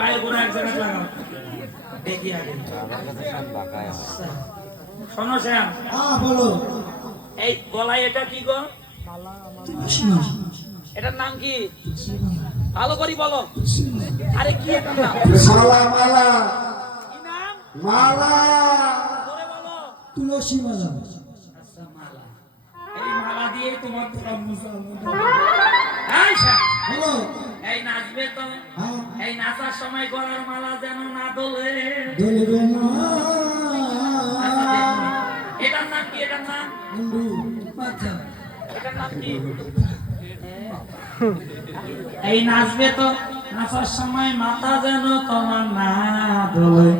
পায়ের গোড়া এক জায়গায় লাগাও দেখি আগে শোনো শ্যাম বলো এই গলায় এটা কি গো এটার নাম কি ভালো করে বলো আরে কি এটার নাম মালা মালা কি নাম মালা ধরে বলো তুলসী মালা আচ্ছা মালা এই মালা দিয়ে তোমার পুরো মুসলমান এই শ্যাম বলো এই নাচবে তো এই নাচার সময় গলার মালা যেন না দোলে দলবে না আচ্ছা, দেখুন। এটার নাম কি এটার নাম বন্ধু আচ্ছা এটার নাম কি এই নাচবে তো নাচার সময় মাথা যেন তোমার না দোলে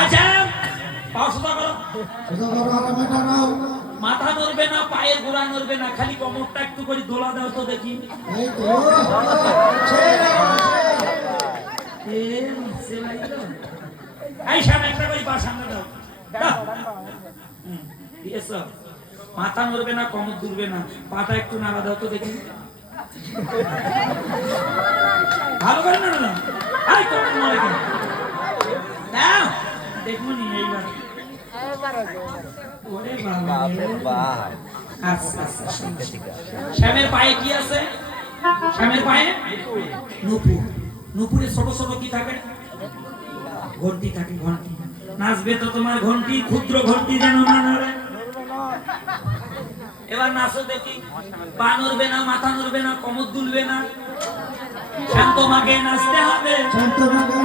আচ্ছা পাও সোজা করো এটা করো আর মেটা নাও মাথা নড়বে না পায়ের গোড়া নড়বে না খালি কোমরটা একটু করে দোলা দাও তো দেখি এই তো সেই এ সেলাই তো এই সামনে একটা করে পা সামনে দাও দাও দিয়েছো মাথা নড়বে না কোমর দুলবে না পাটা একটু নাড়া দাও তো দেখি ভালো করে নাড়া দাও এই কোমর নড়ে কেন দাও দেখুন এইবার ওরে বাবা আচ্ছা আচ্ছা শ্যামের পায়ে কি আছে শ্যামের পায়ে নুপুর নুপুরে ছোট ছোট কি থাকে ঘন্টি থাকে ঘন্টি নাচবে তো তোমার ঘন্টি ক্ষুদ্র ঘন্টি যেন না নড়ে এবার নাচো দেখি পা নড়বে না মাথা নড়বে না কোমর দুলবে না শান্ত মাকে নাচতে হবে শান্ত মাকে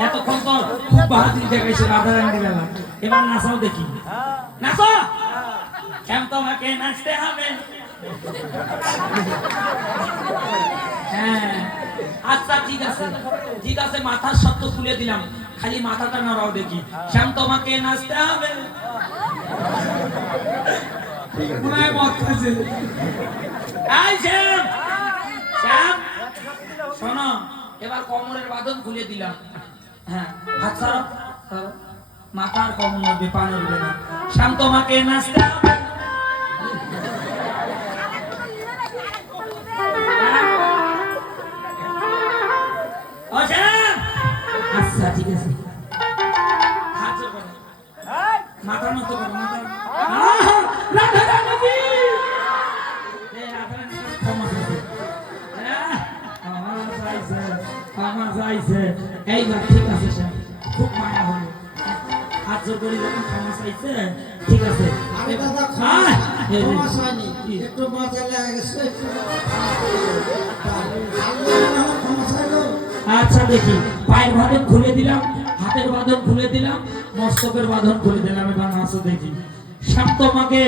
এতক্ষণ তো খুব বাহাদুরি দেখাইছে রাধারানী বেলা এবার নাচাও দেখি নাচো শান্ত মাকে নাচতে হবে হ্যাঁ আচ্ছা ঠিক আছে মাথার শব্দ তুলে দিলাম খালি মাথাটা নড়াও দেখি শ্যাম তোমাকে নাচতে হবে শোনো এবার কোমরের বাঁধন খুলে দিলাম হ্যাঁ হাত ছাড়ো মাথার কোমর নড়বে পা নড়বে না শ্যাম তোমাকে নাচতে হবে আচ্ছা ঠিক আছে হাত জোর করো মাথা নত করো মাথা এইবার ঠিক আছে স্যার খুব মায়া হলো হাত জোর করে যখন ক্ষমা চাইছে ঠিক আছে একটু মজা লেগে গেছে আচ্ছা দেখি পায়ের বাঁধন খুলে দিলাম হাতের বাঁধন খুলে দিলাম মস্তকের বাঁধন খুলে দিলাম এবার নাচো দেখি শান্ত মাকে